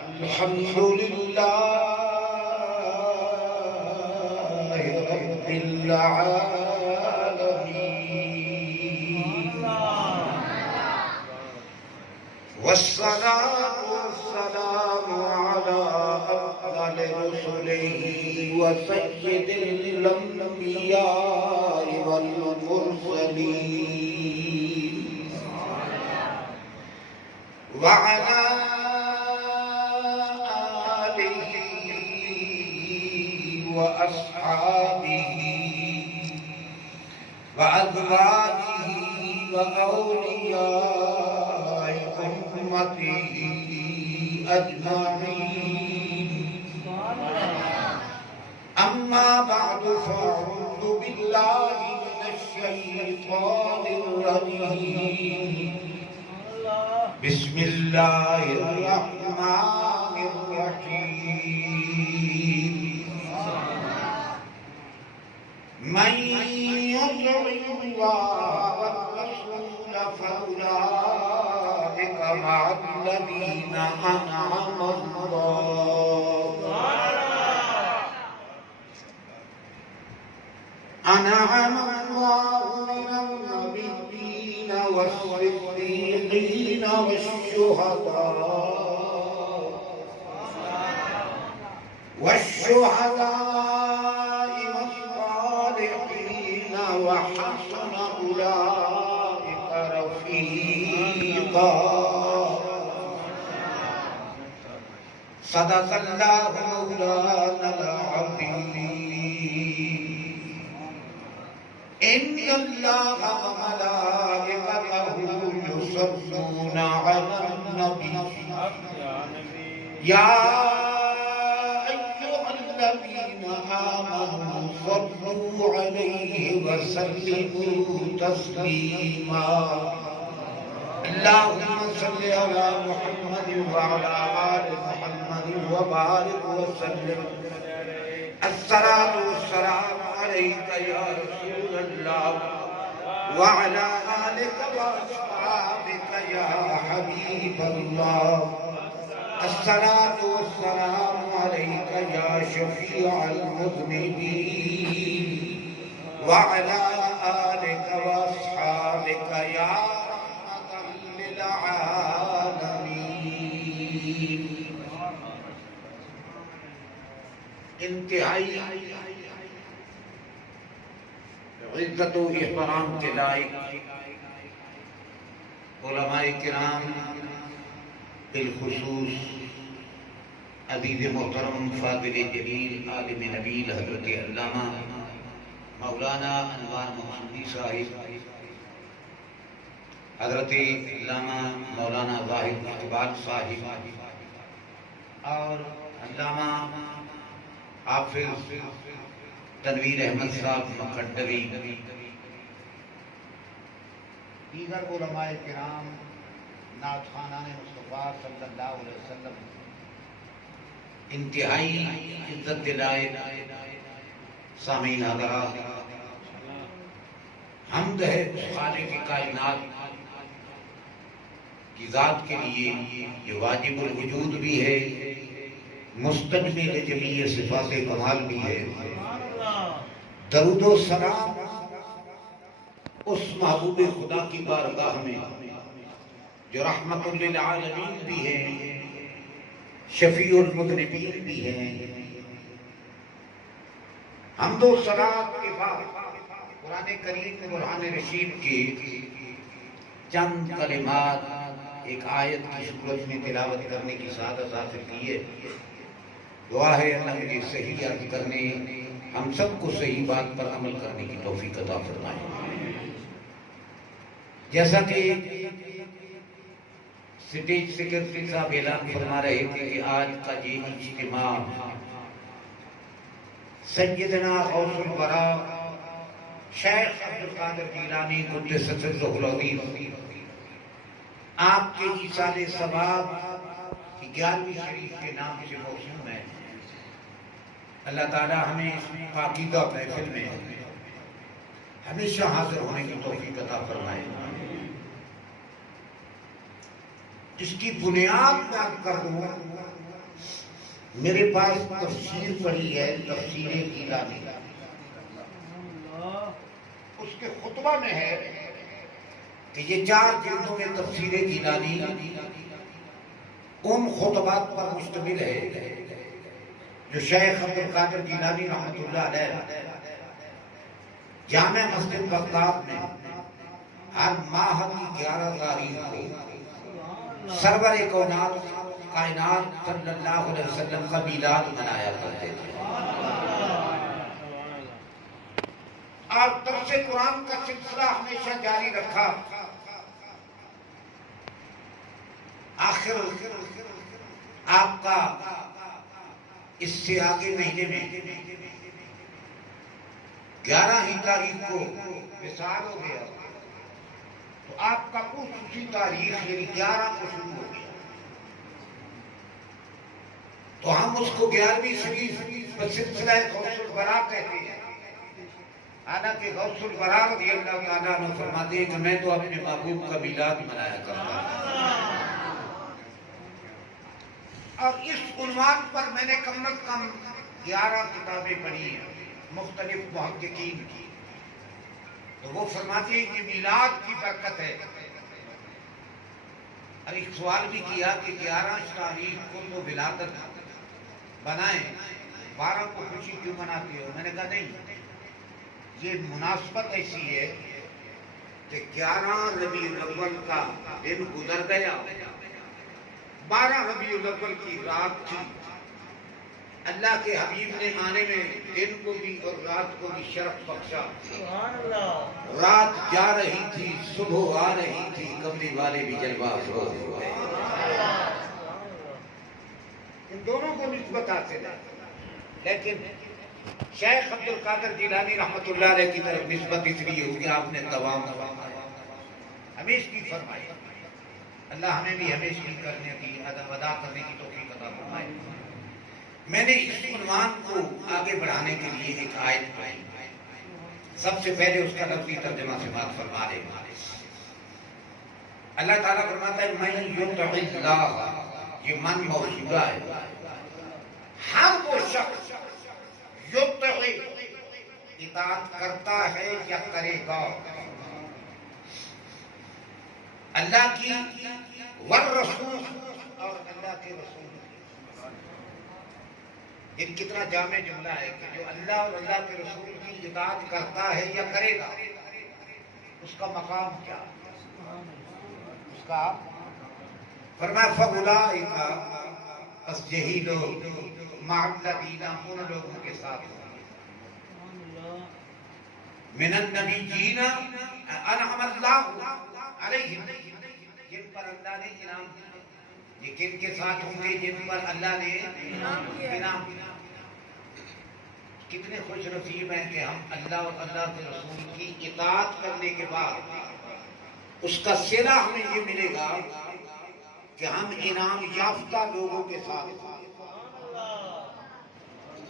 الحمد لله رب العالمين والصلاة والسلام على أفضل رسله وسيد الأنبياء والمرسلين وعلى آله وأصحابه وأزواجه وأولياء أمته أجمعين أما بعد فأعوذ بالله من الشيطان الرجيم بسم الله الرحمن الرحيم من يطع الله والرسول فأولئك مع الذين أنعم الله من النبيين والصديقين والشهداء والصالحين وحسن أولئك رفيقا صدق الله مولانا العظيم إن الله وملائكته يصلون على النبي يا أيها الذين آمنوا صلوا عليه وسلموا تسليما اللهم صل على محمد وعلى آل محمد وبارك وسلم الصلاة والسلام عليك يا رسول الله وعلى آلك وأصحابك يا حبيب الله الصلاة والسلام عليك يا شفيع المذنبين وعلى آلك وأصحابك يا رحمة للعالمين انتہائی عزت و احترام کے لائق علماء کرام بالخصوص عزیز محترم فاضل جلیل عالم نبیل حضرت علامہ مولانا انوار محمدی صاحب حضرت علامہ مولانا ظاہر اقبال صاحب اور علامہ حافظ تنویر احمد صاحب مکھڈوی دیگر علماء کرام نعت خوانان مصطفیٰ صلی اللہ علیہ وسلم انتہائی عزت دلائے سامعین حضرات حمد ہے خالق کائنات کی ذات کے لیے یہ واجب الوجود بھی ہے مستجمل جمیع صفات کمال بھی ہے درود و سلام اس محبوب خدا کی بارگاہ میں جو رحمت للعالمین بھی ہے شفیع المذنبین بھی ہے حمد و صلات کے بعد قرآن کریم برہان رشید کے چند کلمات ایک آیت کی صورت میں تلاوت کرنے کی سعادت حاصل کی ہے دعا ہے اللہ مجھے صحیح یاد کرنے ہم سب کو صحیح بات پر عمل کرنے کی توفیق عطا فرمائے جیسا کہ سٹیج سیکرٹری صاحب اعلان فرما رہے تھے کہ آج کا یہ اجتماع سیدنا غوث الورا شیخ عبدالقادر جیلانی قدس سرہ العظیم آپ کے ایصال ثواب کی 11ویں شریف کے نام سے موسوم ہے اللہ تعالی ہمیں اس پاکیزہ محفل میں ہمیشہ حاضر ہونے کی توفیق عطا فرمائے اس کی بنیاد بیان کر دوں میرے پاس تفسیر پڑھی ہے، تفسیر گیلانی، اس کے خطبہ میں ہے کہ یہ 4 جلدوں میں تفسیر گیلانی ان خطبات پر مشتمل ہے جو شیخ عبد القادر گیلانی رحمۃ اللہ علیہ جامع مسجد بغداد میں ہر ماہ کی 11 تاریخ کو سرور کائنات صلی اللہ علیہ وسلم کا میلاد منایا کرتے تھے، اور درس قرآن کا سلسلہ ہمیشہ جاری رکھا۔ آخر آپ کا اس سے آگے مہینے میں 11 ہی تاریخ کو وصال ہو گیا، تو آپ کا اسی تاریخ یعنی 11 کو شروع ہو گیا، تو ہم اس کو 11ویں شریف سلسلہ غوث الورا کہتے ہیں۔ حالانکہ غوث الورا رضی اللہ تعالیٰ عنہ فرماتے ہیں کہ میں تو اپنے محبوب کا میلاد منایا کرتا ہوں، اور اس عنوان پر میں نے کم از کم 11 کتابیں پڑھی ہیں مختلف محققین کی، تو وہ فرماتے ہیں کہ میلاد کی برکت ہے۔ اور ایک سوال بھی کیا کہ 11 تاریخ کو تو ولادت بنائیں، 12 کو خوشی کیوں مناتے ہو؟ میں نے کہا نہیں، یہ مناسبت ایسی ہے کہ 11 ربیع الاول کا دن گزر گیا، 12 ربیع الاول کی رات تھی، اللہ کے حبیب نے آنے میں دن کو بھی اور رات کو بھی شرف بخشا، رات جا رہی تھی صبح آ رہی تھی، کملی والے بھی جلوہ افروز ہوئے، ان دونوں کو نسبت حاصل ہے، لیکن شیخ عبد القادر جیلانی رحمۃ اللہ علیہ کی طرف نسبت اس لیے ہوگی آپ نے دوام ہمیشگی فرمائی، اللہ ہمیں بھی ہمیشگی کرنے کی ادا کرنے کی توفیق عطا فرمائے۔ میں نے اس عنوان کو آگے بڑھانے کے لیے ایک آیت پڑھی، سب سے پہلے اس کا لفظی ترجمہ سے بات فرما رہے ہیں۔ اللہ تعالیٰ فرماتا ہے من یطع اللہ، یہ من موصولہ ہے، ہر وہ شخص یطع اطاعت کرتا ہے یا کرے گا اللہ کی والرسول اور اللہ کے رسول کی۔ یہ کتنا جامع جملہ ہے کہ جو اللہ اور اللہ کے رسول کی اطاعت کرتا ہے یا کرے گا اس کا مقام کیا، اس کا فرمایا فَأُولَٰئِکَ، بس یہی لوگ مَعَ الَّذِینَ، ان لوگوں کے ساتھ مِنَ النَّبِیِّینَ أَنْعَمَ اللَّهُ عَلَیْہِمْ، جن پر اللہ نے انعام کیا، یہ کن کے ساتھ ہوں گے؟ جن پر اللہ نے انعام کیا۔ کتنے خوش نصیب ہیں کہ ہم اللہ اور اللہ کے رسول کی اطاعت کرنے کے بعد اس کا صلہ ہمیں یہ ملے گا کہ ہم انعام یافتہ لوگوں کے ساتھ،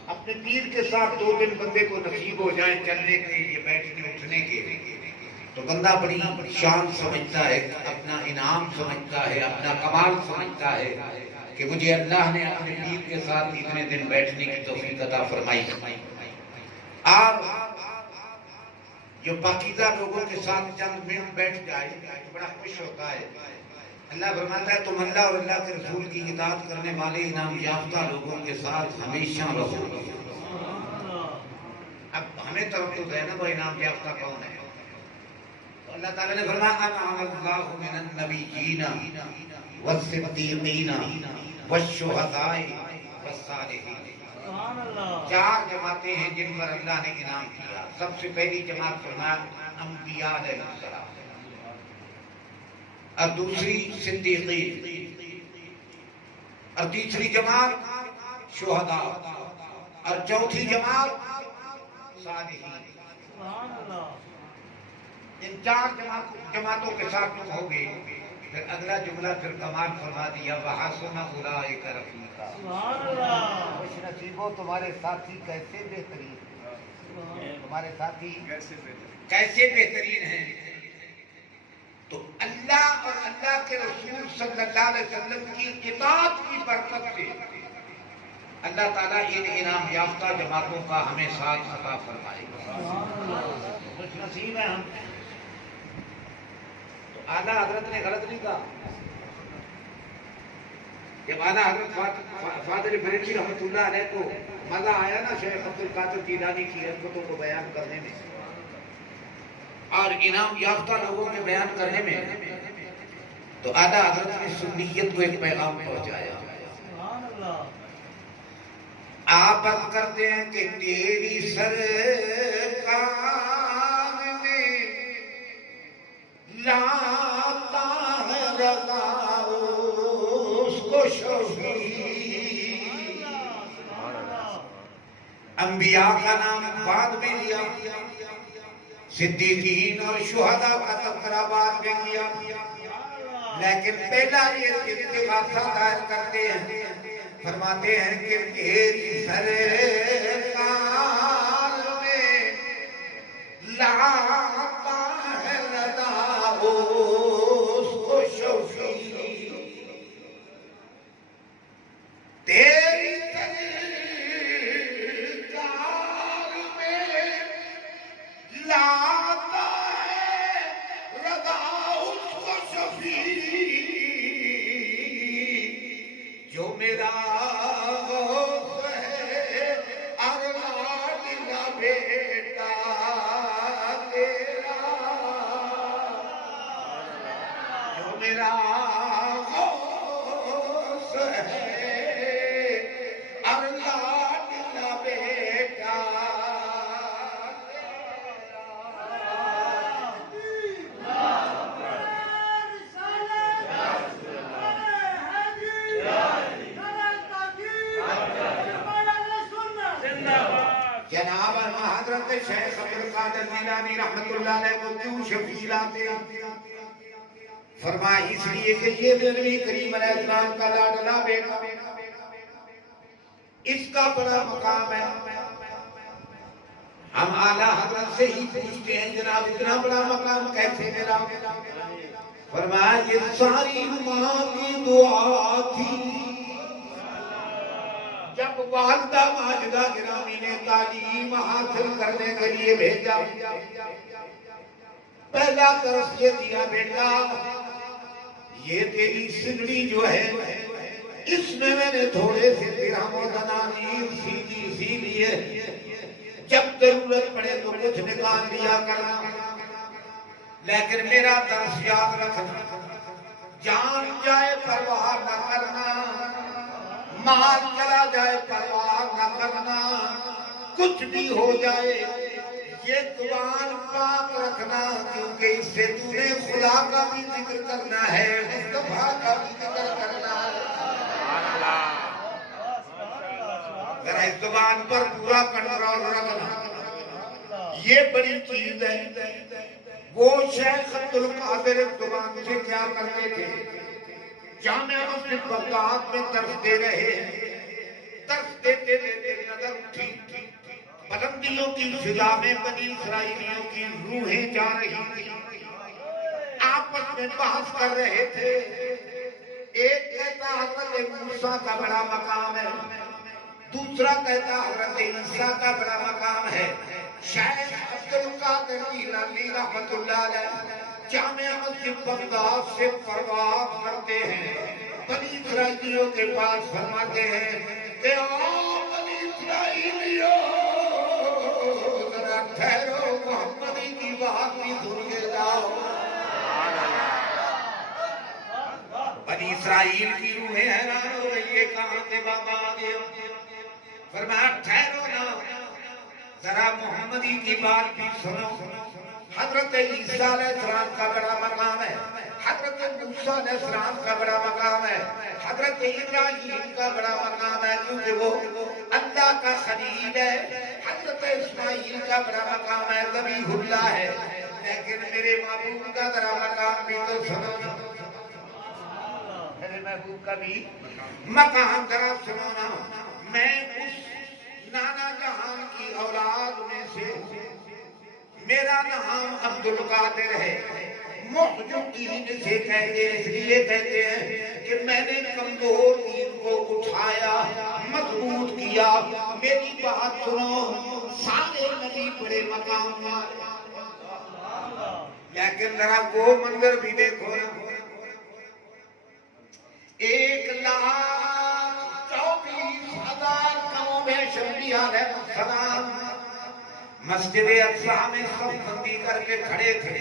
اپنے پیر کے ساتھ 2 دن بندے کو نصیب ہو جائیں چلنے کے لیے، بیٹھنے اٹھنے کے، تو بندہ بڑی شان سمجھتا ہے، اپنا انعام سمجھتا ہے، اپنا کمال سمجھتا ہے کہ مجھے اللہ نے اپنے پیر کے ساتھ اتنے دن بیٹھنے کی توفیق عطا فرمائی۔ آپ جو پاکیزہ لوگوں کے ساتھ چند منٹ بیٹھ جائے تو بڑا خوش ہوتا ہے۔ اللہ فرماتا ہے تم اللہ اور اللہ کے رسول کی اطاعت کرنے والے انعام یافتہ لوگوں کے ساتھ ہمیشہ رہو گے۔ اب ہمیں تردد ہے نا وہ انعام یافتہ کون ہے؟ تو اللہ تعالیٰ نے فرمایا انعم اللہ من النبیین والصدیقین والشہداء والصالحین، 4 جماعتیں ہیں جن پر اللہ نے انعام کیا۔ سب سے پہلی جماعت فرمایا انبیاء علیہ السلام، اور دوسری صدیقین، اور تیسری جماعت شہداء، اور چوتھی جماعت صالحین۔ ان 4 جماعتوں کے ساتھ تم ہوگے۔ پھر اگلا جملہ پھر کمال فرما دیا وَحَسُنَ أُولَٰئِکَ رَفِیقًا، خوش نصیبو تمہارے ساتھی کیسے بہترین ہیں، تمہارے ساتھی کیسے بہترین ہیں۔ تو اللہ اور اللہ کے رسول صلی اللہ علیہ وسلم کی اطاعت کی برکت سے اللہ تعالیٰ ان انعام یافتہ جماعتوں کا ہمیں ساتھ عطا فرمائے. خوش نصیب ہیں ہم. تو اعلیٰ حضرت نے غلط نہیں کہا. جب اعلیٰ حضرت فاضل بریلوی رحمۃ اللہ علیہ کو مزہ آیا نا شیخ عبد القادر جیلانی کی حرکتوں کو بیان کرنے میں اور انعام یافتہ لوگوں کے بیان کرنے میں، تو اعلیٰ حضرت نے سنیت کو ایک پیغام پہنچایا. آپ عرض کرتے ہیں کہ تیری سرکار میں لاتا ہے رضا اس کو شفیع. انبیاء کا نام بعد میں لیا، صدیقین اور شہداء کا تذکرہ بعد میں کیا، لیکن پہلا یہ استغاثہ دائر کرتے ہیں، فرماتے ہیں کہ تیری سرکار میں لاتا ہے رضا اس کو شفیع. تیری سرکار میں لاتا ہے رضا اس کو شفیع. جو میرا جناب حضرت شیخ عبد القادر جیلانی رحمۃ اللہ علیہ کو کیوں شفیع لاتے؟ فرمایا اس لیے کہ یہ نبی کریم علیہ السلام کا لاڈلا بیٹا، اس کا بڑا مقام ہے. ہم اعلیٰ حضرت سے ہی پوچھتے ہیں جناب اتنا بڑا مقام کیسے ملا؟ فرمایا یہ ساری ماں کی دعا تھی. جب والدہ ماجدہ گرامی نے تعلیم حاصل کرنے کے لیے بھیجا، پہلا طرف یہ دیا بیٹا یہ تیری سگڑی جو ہے اس میں میں نے تھوڑے سے درہم و دنانیر سی لیے، جب ضرورت پڑے تو کچھ نکال لیا کرنا، لیکن میرا درس یاد رکھنا، جان جائے پرواہ نہ کرنا، مال چلا جائے پرواہ نہ کرنا، کچھ بھی ہو جائے یہ زبان پاک رکھنا، کیونکہ اس سے تو نے خدا کا بھی ذکر کرنا ہے، مصطفیٰ کا بھی ذکر کرنا ہے. ذرا اس زبان پر پورا کنٹرول رکھنا، یہ بڑی چیز ہے. وہ شیخ عبد القادر زبان سے کیا کرتے تھے؟ جامعہ مسجد بغداد میں درس دے رہے ہیں، درس دیتے دیتے نظر اٹھی، بلندیوں کی فضا میں بنی اسرائیلیوں کی روحیں جا رہی تھی، آپس میں بحث کر رہے تھے. ایک کہتا حضرت موسیٰ کا بڑا مقام ہے، دوسرا کہتا حضرت عیسیٰ کا بڑا مقام ہے. شیخ عبد القادر جیلانی رحمۃ اللہ علیہ جامعہ مسجد بغداد سے پرواز کرتے ہیں، بنی اسرائیلیوں کے پاس فرماتے ہیں کہ آؤ بنی اسرائیلیوں ذرا ٹھہرو، محمدی کی بات بھی سن کے جاؤ. بنی اسرائیل کی روحیں حیران ہو رہی ہے، کہاں سے بابا آ گئے؟ فرمایا ٹھہرو نا، ذرا محمدی کی بات بھی سنو. حضرت عیسیٰ علیہ السلام کا بڑا مقام ہے، حضرت موسیٰ علیہ السلام کا بڑا مقام ہے، حضرت ابراہیم کا بڑا مقام ہے کیونکہ وہ اللہ کا خلیل ہے. حضرت اسماعیل کا بڑا مقام ہے، ذبیح اللہ ہے. لیکن میرے محبوب کا ذرا مقام بھی تو سنو، میرے محبوب کا بھی مقام ذرا سنو نا. میں اس نانا جہان کی اولاد میں سے، میرا نام عبد القادر ہے. محجوبین سے کہتے ہیں، اس لیے کہتے ہیں کہ میں نے کمزور دین کو اٹھایا، مضبوط کیا. میری بات سنو، سارے نبی بڑے مقام میں آئے، لیکن ذرا وہ منظر بھی دیکھو، 1,24,000 قوم انبیاء علیہ السلام مسجد اقصی میں صف بندی کر کے کھڑے تھے.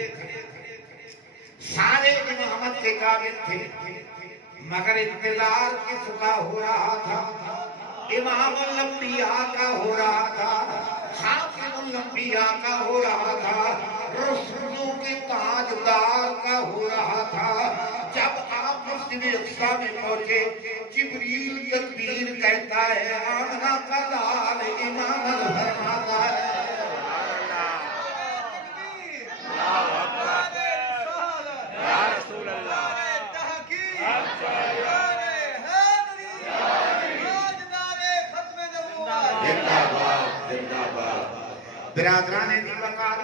سارے امامت کے قابل تھے، مگر انتظار کس کا ہو رہا تھا؟ امام الانبیاء کا ہو رہا تھا، خاتم الانبیاء کا ہو رہا تھا، رسولوں کے تاجدار کا ہو رہا تھا. جب آپ مسجد اقصی میں پہنچے، جبریل تکبیر کہتا ہے، آمنہ کا لال امام فرماتا ہے. برادران وقار،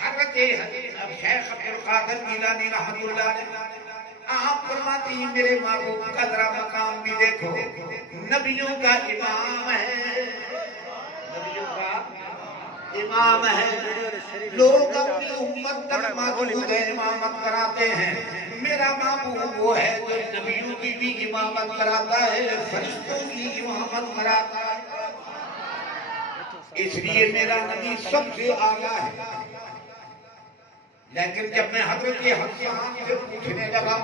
حضرت شیخ عبد القادر جیلانی رحمۃ اللہ علیہ آپ فرماتے ہیں میرے محبوب کا ذرا مقام بھی دیکھو، نبیوں کا امام ہے، نبیوں کا امام ہے. لوگ اپنی امت تک محدود امامت کراتے ہیں، میرا محبوب وہ ہے جو نبیوں کی بھی امامت کراتا ہے، فرشتوں کی امامت کراتا ہے. اس لیے میرا نبی سب سے آگا ہے. لیکن جب میں حضرت حسان سے پوچھنے لگا،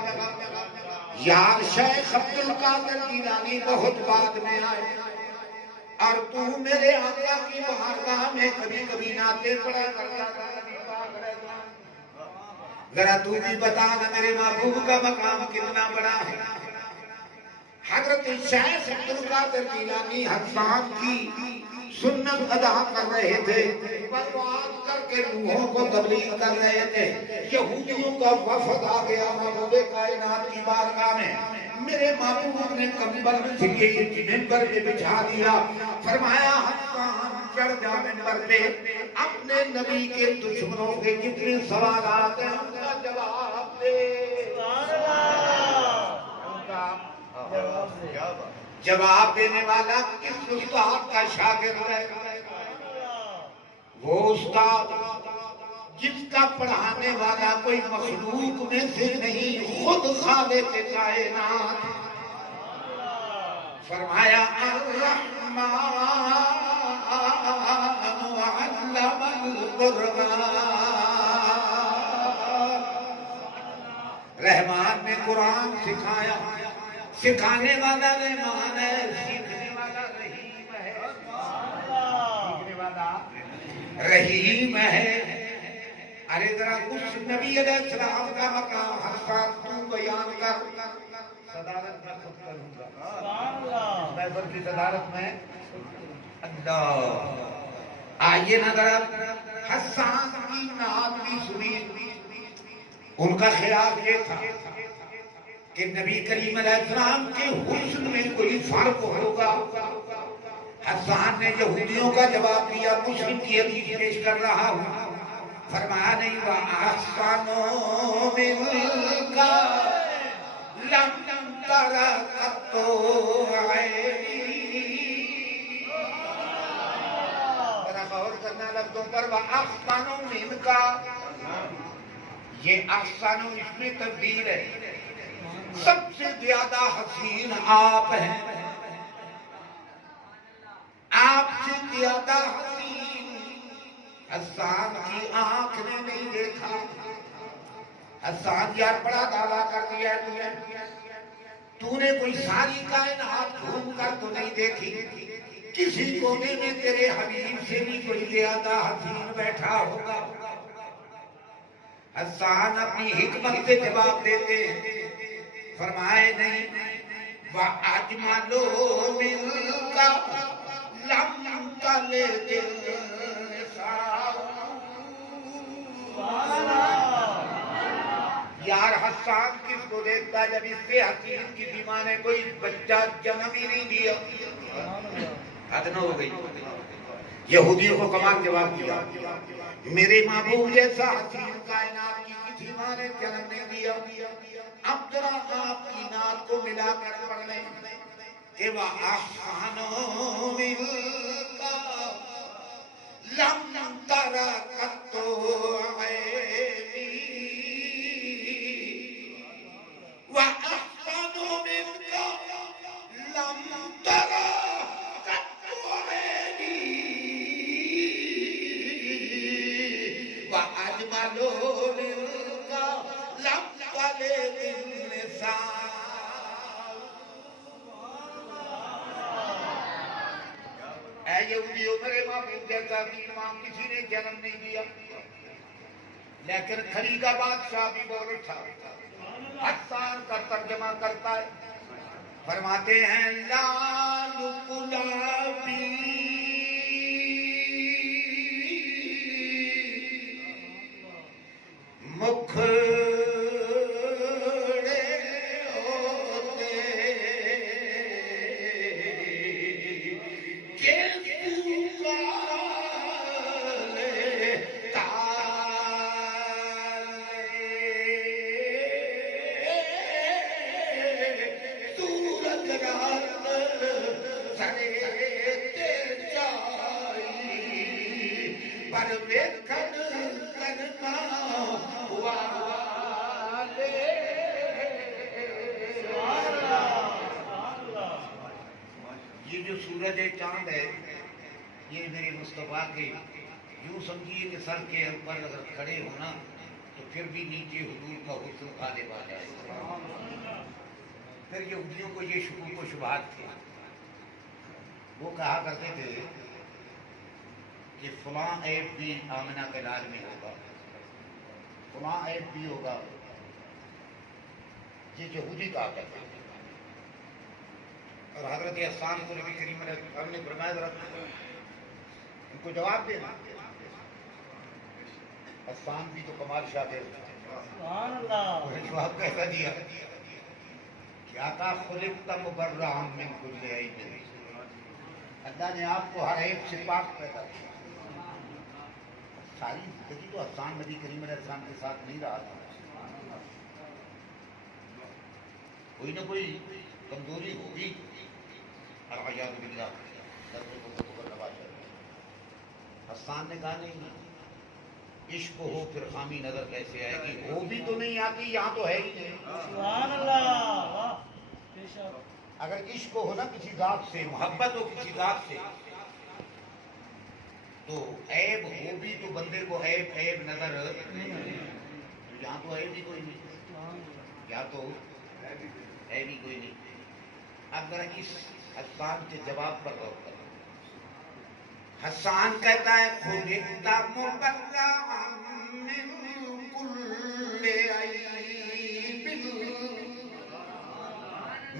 یار شیخ عبد القادر جیلانی بہت بعد میں آئے اور تو میرے آقا کی بارگاہ میں کبھی کبھی نعتیں پڑھا کرتا تھا، ذرا تو بھی بتا نا میرے محبوب کا مقام کتنا بڑا ہے. حضرت شیخ عبد القادر جیلانی حسان کی سنت ادا کر رہے تھے، بلوات کر کے روحوں کو تبلیغ کر رہے تھے. یہودیوں کا وفد آ گیا محبوب کائنات کی بارگاہ میں. میرے محبوب نے کمبل ممبر پہ بچھا دیا، فرمایا حسان چڑھ جا ممبر پہ، اپنے نبی کے دشمنوں کے جتنے سوالات ہیں ان کا جواب دے. جواب دینے والا کس استاد کا شاگرد ہے؟ وہ استاد جس کا پڑھانے والا کوئی مخلوق میں سے نہیں، خود خالق کائنات. فرمایا الرحمن علم القرآن، رحمان نے قرآن سکھایا، سکھانے والا رحمان ہے، سیکھنے والا رحیم ہے، سیکھنے والا رحیم ہے. ارے ذرا اس نبی علیہ السلام کا مقام حسان تو بیان کر. صدارت میں خود کروں گا، محفل کی صدارت میں اللہ. آئیے نا ذرا حسان کی نعت بھی سنی. ان کا خیال یہ تھا کہ نبی کریم علیہ السلام کے حسن میں کوئی فرق ہوگا. حسان نے یہودیوں کا جواب دیا، مسلم کی حدیث پیش کر رہا ہوں. فرمایا نہیں وَأَحْسَنُ مِنْكَ لَمْ تَرَ قَطُّ عَيْنِي. ذرا غور کرنا لفظوں پر. وَأَحْسَنُ مِنْكَ، یہ احسن اس میں تبدیل ہے، سب سے زیادہ حسین آپ ہیں، آپ سے زیادہ حسین حسان کی آنکھ نے نہیں دیکھا. حسان یار بڑا دعویٰ کر دیا ہے تو نے کوئی ساری کائنات گھوم کر تو نہیں دیکھی، کسی کونے میں تیرے حبیب سے بھی کوئی زیادہ حسین بیٹھا ہوگا. حسان اپنی حکمت سے جواب دیتے ہیں، فرمائے نہیں وَأَجْمَلُ مِنْكَ لَمْ تَلِدِ النِّسَاءُ. یار حسان کس کو دیکھتا جب اس سے حسین کی بیمار نے کوئی بچہ جنم ہی نہیں دیا. حد نہ ہو گئی. یہودیوں کو کمال جواب دیا، میرے محبوب جیسا حسین کائنات کی کسی ماں نے جنم نہیں دیا. اب ذرا آپ کی نعت کو ملا کر پڑھ لیں. کہ وَأَحْسَنُ مِنْكَ لَمْ تَرَ قَطُّ عَيْنِي وَأَحْسَنُ مِنْكَ لَمْ تَرَ قَطُّ عَيْنِي وَأَجْمَلُ مِنْكَ لَمْ تَلِدِ النِّسَاءُ. اے یہودیوں، میرے محبوب جیسا امام کسی نے جنم نہیں دیا، لیکن کھری کا بادشاہ بھی بول اٹھا. حسان کا ترجمہ کرتا ہے، فرماتے ہیں لال گلابی مکھڑے ہوتے یہ جو سورج چاند ہے، یہ میرے مصطفیٰ کے یوں سمجھیے کہ سر کے اوپر اگر کھڑے ہونا تو پھر بھی نیچے حضور کا حسن غالب آ جائے. پھر یہودیوں کو یہ شکوک و شبہات تھے. وہ کہا کرتے تھے کہ فلاں عیب بھی آمنہ کے لال میں ہوگا، فلاں عیب بھی ہوگا. یہ یہودی کہا کرتے تھے. اور حضرت حسان کو نبی کریم علیہ السلام نے فرمایا ذرا ان کو جواب دینا. حسان بھی تو کمال شاگرد سبحان اللہ. انہوں نے جواب کیسا دیا کہ آقا خلقت مبرئا من کل عیب، اللہ نے آپ کو ہر عیب سے پاک پیدا کیا. ساری زندگی تو حسان نبی کریم علیہ السلام کے ساتھ نہیں رہا تھا، کوئی نہ کوئی کمزوری ہوگی. العیاذ باللہ. حسان نے کہا نہیں، عشق ہو پھر خامی نظر کیسے آئے گی؟ ہو بھی تو نہیں آتی، یہاں تو ہے ہی نہیں. سبحان اللہ. اگر عشق ہو نا کسی ذات سے، محبت ہو کسی ذات سے، تو عیب ہو بھی تو بندے کو عیب نظر، یہاں تو عیب ہی کوئی نہیں، یہاں تو عیب ہی کوئی نہیں. اب ذرا اس حسان کے جواب پر غور کرو. حسان کہتا ہے خلقت مبرئا من کل عیب،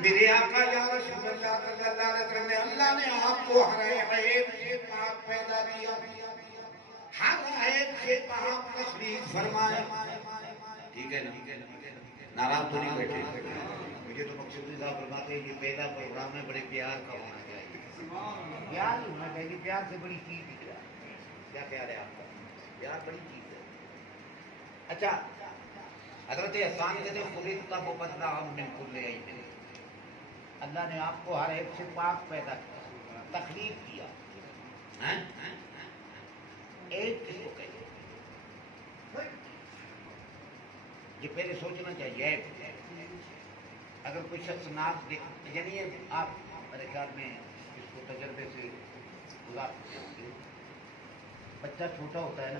میرے آقا یا رسول اللہ صلی اللہ علیہ وسلم، اللہ نے آپ کو ہر عیب سے پاک پیدا کیا، ہر عیب سے پاک تشریف فرمایا. ٹھیک ہے نا؟ ناراض تو نہیں بیٹھے. مجھے تو مقصودی صاحب فرماتے ہیں یہ پہلا پروگرام میں بڑے پیار کا ہونا چاہیے. پیار ہونا چاہیے، پیار سے بڑی چیز بھی کیا پیار ہے آپ کا؟ پیار بڑی چیز ہے. اچھا، حضرت حسان کہتے ہیں خلقت مبرئا من کل عیب، اللہ نے آپ کو ہر عیب سے پاک پیدا کیا، تخلیق کیا. عیب کس کو کہتے ہیں؟ یہ پہلے سوچنا چاہیے. عیب اگر کوئی شخص ناک دیکھ، یعنی آپ میرے خیال میں اس کو تجربے سے گزار سکتے ہوں گے. بچہ چھوٹا ہوتا ہے نا،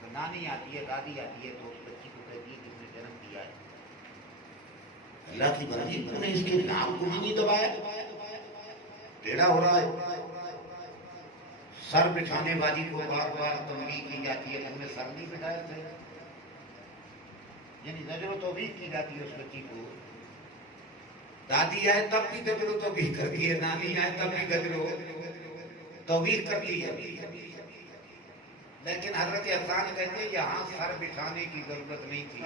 تو نانی آتی ہے، دادی آتی ہے، تو اس بچی کو کہتی ہے جس نے جنم دیا ہے، اللہ کی بندی تو نے اس کے نام کو بھی نہیں دبایا، ٹیڑھا ہو رہا ہے. سر بٹھانے والی کو بار بار تنبیہ کی جاتی ہے، تم نے سر نہیں بٹھایا تھے، یعنی زجر و توبیخ کی جاتی ہے اس بچی کو. دادی آئے تب بھی زجر و توبیخ کرتی ہے، نانی آئے تب بھی زجر و توبیخ کرتی ہے. لیکن حضرت حسان کہتے ہیں یہاں سر بٹھانے کی ضرورت نہیں تھی،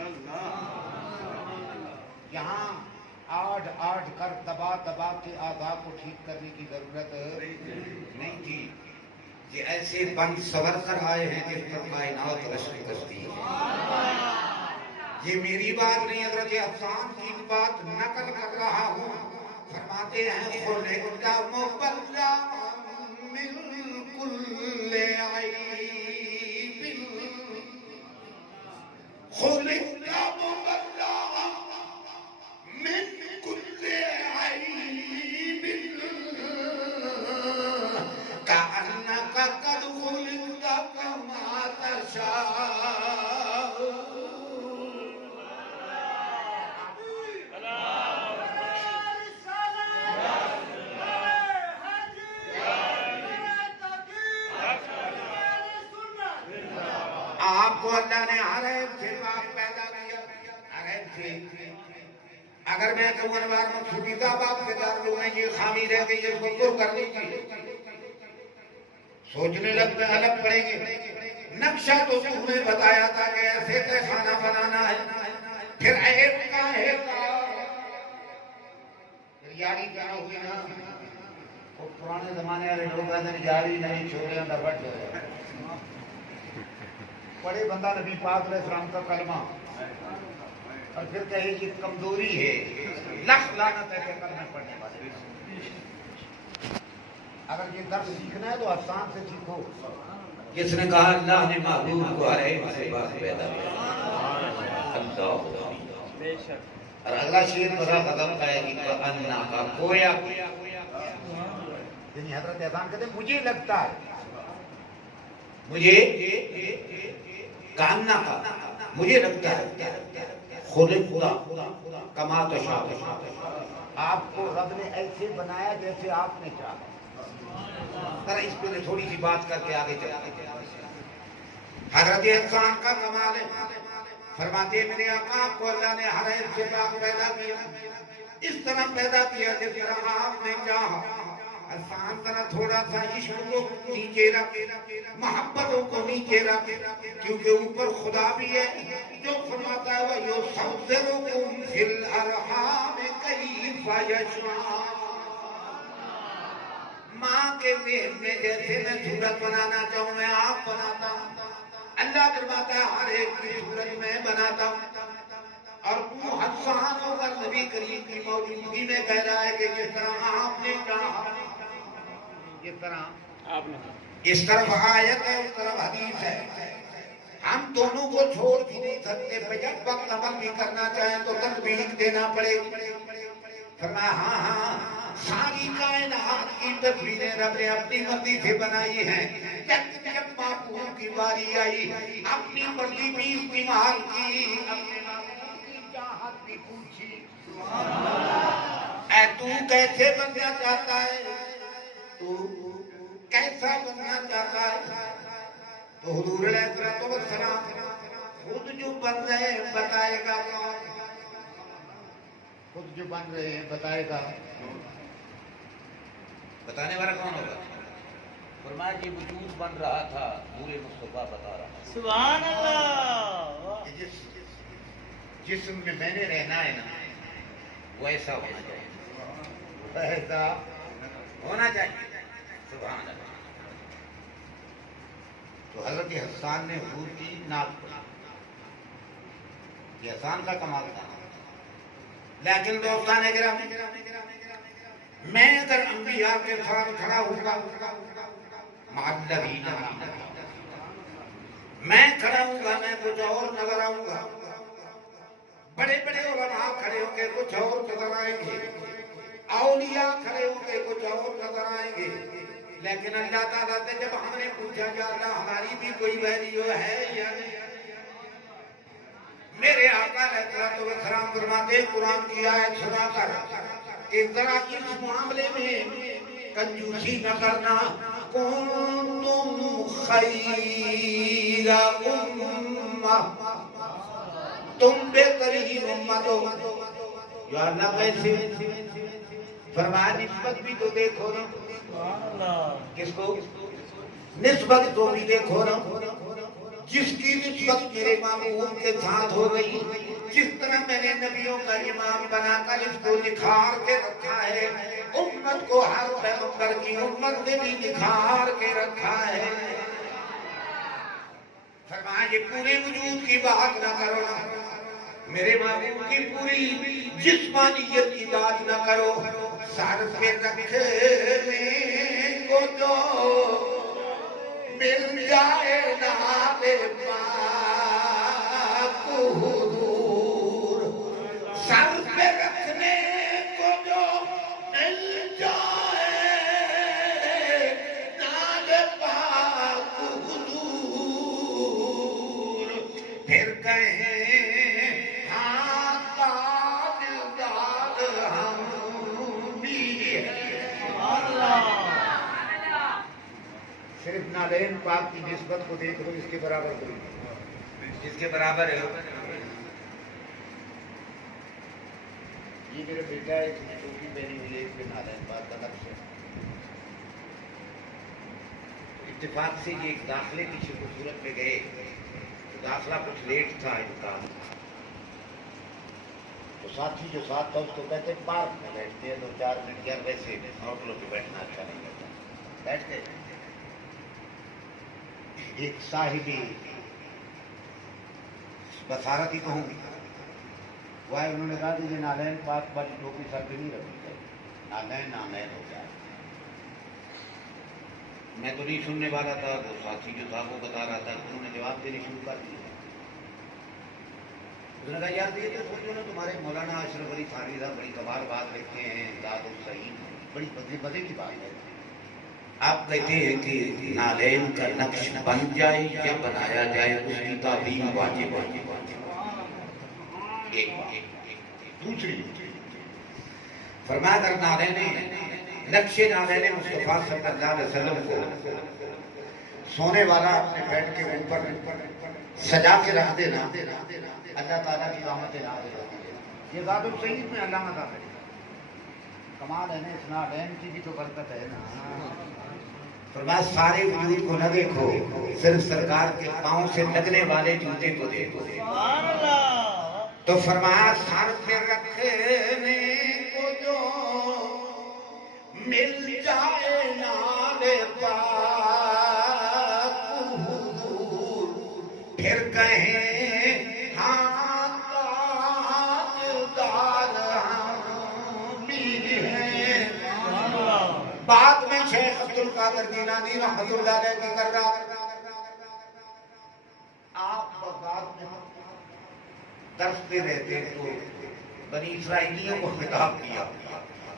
یہاں آڑ کر دبا کے اعضاء کو ٹھیک کرنے کی ضرورت نہیں تھی. یہ ایسے بند سور کر آئے ہیں جس پر کائنات رشک کرتی ہے. یہ میری بات نہیں، حضرت حسان کی بات نقل کر رہا ہوں. فرماتے ہیں خلقت مبرأ من کل عیب، خلقت مبرأ من کل عیب، کأنک قد خلقت کما تشاء۔ آپ کو اللہ نے ہر عیب سے پاک پیدا کیا، ہر عیب سے۔ اگر میں کہوں انوار مقصودی کا باپ کے دارلوں میں یہ خامی رہ گئی اس کو پر کر لیجیے، سوچنے لگتے الگ پڑیں گے۔ نقشہ تو تمہیں بتایا تھا کہ ایسے تے کھانا بنانا ہے، پھر عیب کا ہے یاری کیا ہوئی نا؟ وہ پرانے زمانے والے لوگ کہتے ہیں یاری نہیں چھوڑے اندر بٹ گئے۔ پڑھے بندہ نبی پاک علیہ السلام کا کلمہ اور پھر کہے یہ کمزوری ہے، لکھ لعنت ایسے کلمے پڑھنے والے۔ اگر یہ درس سیکھنا ہے تو آسان سے سیکھو۔ جس نے کہا اللہ نے محبوب کو ہر عیب سے پاک پیدا کیا، اللہ، اور اگلا شعر بڑا ختم کہے گی کہ انا کا گویا، یعنی حضرت اذان کہتے ہیں مجھے لگتا ہے، مجھے کاننا کا، مجھے لگتا ہے خلقت کما تشاء، آپ کو رب نے ایسے بنایا جیسے آپ نے چاہا۔ ذرا اس پہ تھوڑی سی بات کر کے آگے چلتے ہیں۔ حضرت انسان کا کمال ہے، فرماتے ہیں میرے آقا کو اللہ نے ہر عیب سے پاک پیدا کیا، اس طرح پیدا کیا جس طرح آپ نے چاہا۔ انسان طرح تھوڑا سا عشق کو نیچے رکھ، محبتوں کو نیچے رکھ، کیونکہ اوپر خدا بھی ہے جو فرماتا ہے وَيُصَوِّرُكُمْ فِي الْأَرْحَامِ كَيْفَ يَشَاءُ۔ ماں کے ذہن میں جیسے میں صورت بنانا چاہوں میں آپ بناتا ہوں، اللہ فرماتا ہے ہر ایک کی صورت میں بناتا ہوں۔ اور وہ حسان ہو کر نبی کریم کی موجودگی میں کہہ رہا ہے کہ جس طرح آپ نے چاہا، جس طرح آپ نے، اس طرف آیت ہے اس طرف حدیث ہے، ہم دونوں کو چھوڑ بھی نہیں سکتے۔ جب وقت عمل بھی کرنا چاہیں تو تطبیق دینا پڑے۔ فرمایا ہاں ہاں ساری کائنات کی تصویریں رب نے اپنی مرضی سے بنائی ہیں، لیکن جب معقول کی باری آئی اپنی مرضی بھی استعمال کی، اپنے معقول کی چاہت بھی پوچھی۔ اے تو کیسے بننا چاہتا ہے، تو کیسا بننا چاہتا ہے؟ تو حضور علیہ السلام خود جو بن رہے ہیں بتائے گا کون؟ خود جو بن رہے ہیں بتائے گا، بتانے والا کون ہوگا؟ فرمایا یہ وجود بن رہا تھا، نور مصطفیٰ بتا رہا۔ سبحان اللہ۔ جس جسم میں میں نے رہنا ہے نا وہ ایسا ہونا چاہیے، ایسا ہونا چاہیے۔ سبحان اللہ۔ تو حضرت حسان نے حضور کی نعت پڑھی، یہ حسان کا کمال تھا۔ لیکن دوستان گرامی، میں اگر انبیاء کے ساتھ کھڑا ہوگا معذبین، میں کھڑا ہوں گا میں کچھ اور نظر آؤں گا، بڑے بڑے علماء کھڑے ہوں گے کچھ اور نظر آئیں گے، اولیاء کھڑے ہوں گے کچھ اور نظر آئیں گے۔ لیکن اللہ تعالیٰ سے جب ہم نے پوچھا یا اللہ ہماری بھی کوئی ویلیو ہے یا نہیں، میرے آقا علیہ السلام فرماتے قرآن کی آیت سنا کر کہ ذرا اس معاملے میں کنجوسی نہ کرنا، کنتم خیر امہ، تم بہترین امت ہو۔ یا اللہ کیسے؟ فرمایا نسبت بھی تو دیکھو نا، کس کو؟ نسبت تو بھی دیکھو نا، جس کی نسبت میرے معمول کے ساتھ ہو گئی، جس طرح میں نے نبیوں کا امام بنا کر اس کو نکھار کے رکھا ہے، امت کو ہر پیغمبر کی امت نے بھی نکھار کے رکھا ہے۔ فرمایا یہ پورے وجود کی بات نہ کرو، میرے معمول کی پوری جسمانیت کی بات نہ کرو، سر پہ رکھنے کو جو مل جائے نال پاک حضور، سر پہ رکھنے کو جو مل جائے نال پاک حضور، پھر کہیں ہاں تاجدار ہم بھی ہیں۔ صرف نالین پاک کی نسبت کو دیکھ لو، اس کے برابر کوئی نہیں، جس کے برابر ہے۔ یہ میرا بیٹا ہے، اس نے ٹوپی پہنی ہوئی ہے، اس پہ نالین پاک کا نقش ہے۔ اتفاق سے یہ ایک داخلے کی شکل صورت میں گئے، داخلہ کچھ لیٹ تھا ان کا، تو ساتھی جو ساتھ تھا اس کو کہتے پارک میں بیٹھتے ہیں 2-4 منٹ، یار ویسے ہوٹلوں پہ بیٹھنا اچھا نہیں لگتا، بیٹھ گئے۔ ایک صاحبی بصارت ہی کہوں گی، وہ ہے، انہوں نے کہا کہ یہ نالین پاک والی ٹوپی سر پہ نہیں رکھنی چاہیے، نالین ہو جائے۔ میں تو نہیں سننے والا تھا، وہ ساتھی جو تھا وہ بتا رہا تھا، انہوں نے جواب دینے شروع کر دیا۔ اس نے کہا یار یہ تو سوچو نا، تمہارے مولانا اشرف علی تھانوی صاحب بڑی کمال بات لکھتے ہیں، داد الصحیح، بڑی مزے کی بات ہے۔ آپ کہتے ہیں کہ نالین کا نقش بن جائے یا بنایا جائے، اس کی تعظیم واجب ہے۔ دوسری فرمایا اگر نالین نقش نالین مصطفیٰ صلی اللہ علیہ وسلم کو سونے والا اپنے بیڈ کے اوپر سجا کے رکھ دینا، اللہ تعالیٰ کی رحمت نازل ہوتی ہے۔ یہ ذات الصحیح میں علامہ کا ہے، کمال ہے نا، اس نالین کی بھی تو برکت ہے نا۔ فرمایا سارے وجود کو نہ دیکھو، صرف سرکار کے پاؤں سے لگنے والے جوتے کو دیکھو۔ تو فرمایا سر پہ رکھنے کو جو مل جائے نال پاک حضور، پھر کہیں ہاں تاجدار ہم بھی ہیں۔ بعد میں شیخ عبد القادر جیلانی رحمۃ اللہ علیہ کی کر رہا، آپ بعد میں درس دے رہتے تو بنی اسرائیلیوں کو خطاب کیا،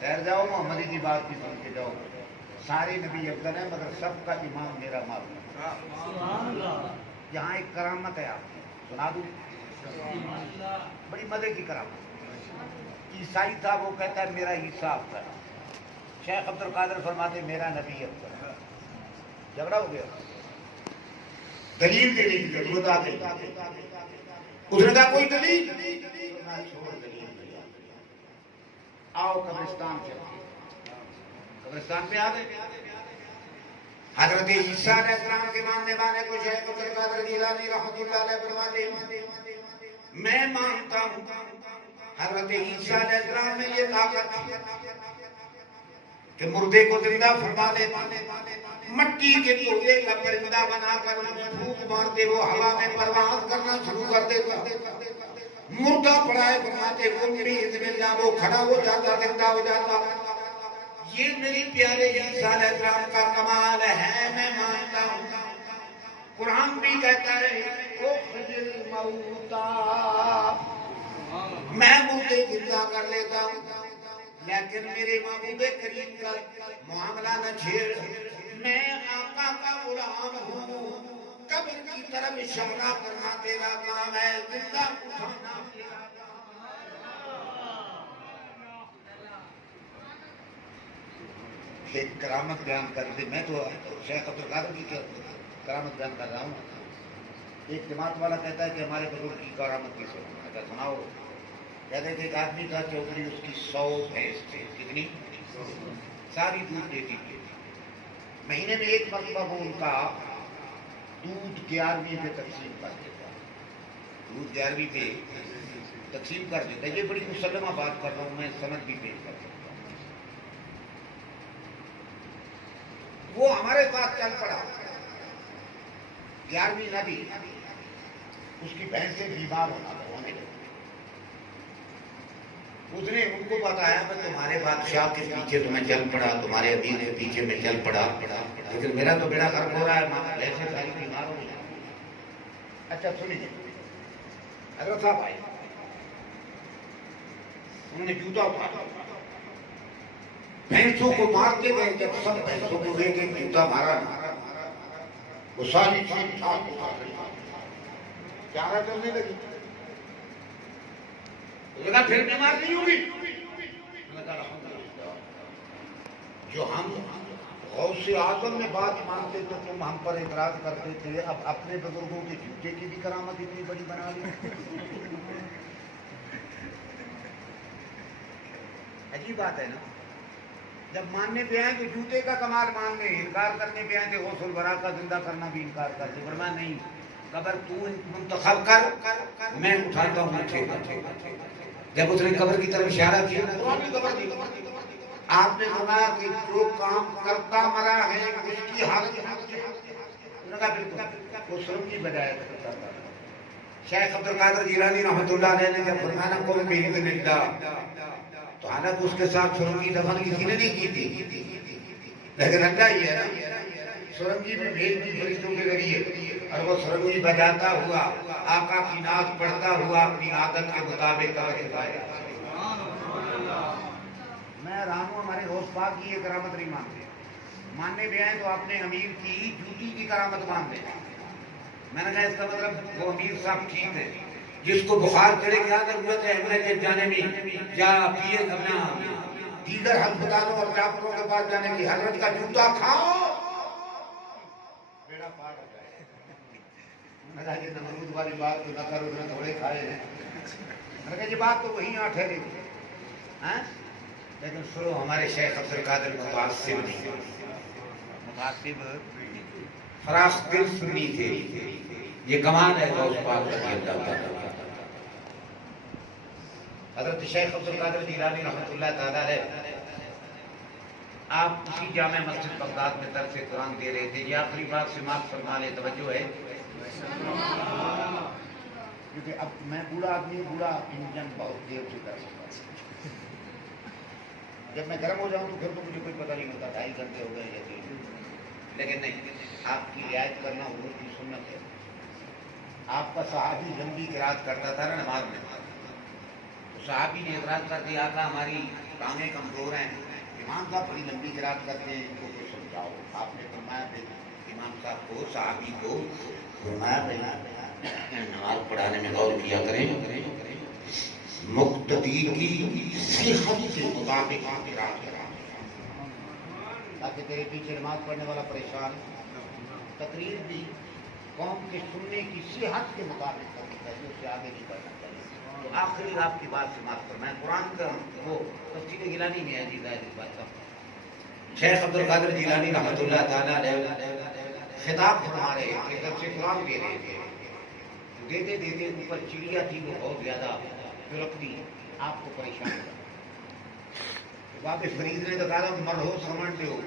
ٹھہر جاؤ، محمدی کی بات بھی سن کے جاؤ، سارے نبی افضل ہیں مگر سب کا امام میرا معلوم ہے۔ یہاں ایک کرامت ہے، آپ سنا دوں، بڑی مزے کی کرامت۔ عیسائی تھا، وہ کہتا ہے میرا عیسیٰ افضل ہے، شیخ عبد القادر فرماتے میرا نبی افضل ہے۔ جھگڑا ہو گیا، دلیل دینے کی ضرورت آ گئی۔ اس نے کہا کوئی دلیل؟ آؤ قبرستان چلتے، قبرستان پہ آ گئے۔ حضرت عیسیٰ علیہ السلام کے ماننے والے کو شیخ عبد القادر جیلانی رحمۃ اللہ علیہ فرماتے ہیں میں مانتا ہوں حضرت عیسیٰ علیہ السلام میں یہ طاقت تھی کہ مردے کو زندہ فرما دیتے، مٹی کے ٹوٹے کا پرندہ بنا کر پھونک مارتے وہ ہوا میں پرواز کرنا شروع کر دیتا، مردہ پڑائے فرماتے اذن اللہ وہ کھڑا ہو جاتا، زندہ ہو جاتا۔ یہ میری پیارے عیسیٰ علیہ السلام کا کمال ہے، میں مانتا ہوں۔ قرآن بھی کہتا ہے اخرج الموتى، میں مردے زندہ کر لیتا ہوں، لیکن میرے محبوب کریم کا معاملہ نہ چھیڑ، میں آقا کا غلام ہوں، قبر کی طرف اشارہ کرنا تیرا کام ہے، زندہ اٹھانا تیرا کام ہے۔ ایک کرامت بیان کرتے، میں تو شیخ عبد القادر کی کرامت بیان کر رہا ہوں۔ ایک جماعت والا کہتا ہے کہ ہمارے بزرگ کی کرامت کی سناؤ، کہتے تھے ایک آدمی تھا چوکری، اس کی 100 بھینس تھے، کتنی؟ ساری دودھ دیتی تھی، مہینے میں ایک مرتبہ وہ ان کا دودھ 11ویں پہ تقسیم کر دیتا، دودھ 11ویں پہ تقسیم کر دیتا۔ یہ بڑی مسلمہ بات کر رہا ہوں میں، سند بھی پیش کر سکتا ہوں۔ وہ ہمارے پاس چل پڑا، 11ویں نہ دی، اس کی بہن سے بیمار ہونے لگی، اس نے ان کو بتایا میں تمہارے بادشاہ کے پیچھے تو میں چل پڑا، تمہارے امیر کے پیچھے میں چل پڑا، لیکن میرا تو بیڑا غرق ہو رہا ہے، ماں ایسے ساری بیمار ہو جائے۔ اچھا سنیے، حضرت صاحب آئے، انہوں نے جوتا اتارا، بھینسوں کو مارتے گئے، جب سب بھینسوں کو لے کے جوتا مارا، وہ ساری چیز ٹھاک چارہ کرنے لگی، لگا پھر بیمار نہیں ہوگی، جو ہم غوث اعظم میں بات مانتے تو تم ہم پر اعتراض کرتے تھے، اب اپنے بزرگوں کے جوتے کی بھی کرامت اتنی بڑی بنا لی۔ عجیب بات ہے نا، جب ماننے پہ آئے تو جوتے کا کمال مان لیں، انکار کرنے پہ آئے تو غوث الورا کا زندہ کرنا بھی انکار کرتے، فرمایا نہیں، قبر تو منتخب کر، میں اٹھاتا ہوں مجھے۔ جب اس نے قبر کی طرف اشارہ کیا، پرانی قبر تھی، آپ نے فرمایا کہ جو کام کرتا مرا ہے اس کی حالت بالکل وہ سرنگی بجائے کرتا تھا۔ شیخ عبد القادر جیلانی رحمۃ اللہ علیہ نے جب فرمایا قم بإذن اللہ، تو حالانکہ اس کے ساتھ سرنگی دفن کسی نے نہیں کی تھی، لیکن اللہ ہی ہے نا، سرنگی بھی بھیج دی فرشتوں کے ذریعے، اور وہ سرنگی بجاتا ہوا آقا کی ناز پڑھتا ہوا اپنی عادت کے مطابق قبر کے پاس۔ میں رہا ہوں، ہمارے غوث پاک کی یہ کرامت نہیں مانتے، ماننے بھی آئے تو اپنے امیر کی جوتی کی کرامت مان دیں۔ میں نے کہا اس کا مطلب وہ امیر صاحب ٹھیک ہے، جس کو بخار چڑھے کیا ضرورت ہے ایمبولینس جانے میں یا پیے کرنا دیگر ہسپتالوں اور ڈاکٹروں کے پاس جانے کی، حضرت کا جوتا کھاؤ بیڑا پار ہو جائے۔ میں نے کہا یہ نمرود والی بات تو نہ کرو، نے تھوڑے کھائے ہیں۔ میں نے کہا یہ بات تو وہیں آ ٹھہرے گی، لیکن سنو ہمارے شیخ عبد القادر متعصب نہیں، متعصب فراخ دل سنی تھے، یہ کمال ہے غوث پاک رضی اللہ تعالیٰ۔ حضرت شیخ عبد القادر جیلانی رحمۃ اللہ تعالیٰ علیہ، آپ اسی جامع مسجد بغداد میں درس قرآن دے رہے تھے، یہ آخری بات سماعت فرما لے، توجہ ہے، کیونکہ اب میں بوڑھا آدمی، بوڑھا انجن بہت دیر سے کر سکتا، جب میں گرم ہو جاؤں تو پھر تو مجھے کوئی پتہ نہیں ہوتا، 2.5 گھنٹے ہو گئے یا 3، لیکن نہیں، آپ کی رعایت کرنا حضور کی سنت ہے۔ آپ کا صحابی لمبی قرات کرتا تھا نا نماز میں، تو صحابی نے اعتراض کر دیا آقا ہماری ٹانگیں کمزور ہیں، امام صاحب بڑی لمبی قرات کرتے ہیں، ان کو کچھ سمجھاؤ۔ آپ نے فرمایا امام صاحب کو، صحابی کو فرمایا نماز پڑھانے میں غور کیا کریں، مقتدی کی صحت کے مطابق قرات کرا، تاکہ تیرے پیچھے نماز پڑھنے والا پریشان۔ تقریر بھی قوم کے سننے کی صحت کے مطابق کرنی چاہیے، اس سے آگے نہیں بڑھنا چاہیے۔ تو آخری آپ کی بات سے بات کرنا ہے، قرآن کا وہ تفسیر گیلانی میں ہے، عزیز بات کا شیخ عبد القادر جیلانی رحمۃ اللہ تعالیٰ علیہ خطاب فرما رہے تھے، درس قرآن دے رہے تھے، دیتے دیتے اوپر چڑیا تھی، وہ بہت زیادہ رکھتی آپ کو پریشان کر، واپس فریض نے تو کہا مر ہو سمجھتے ہو،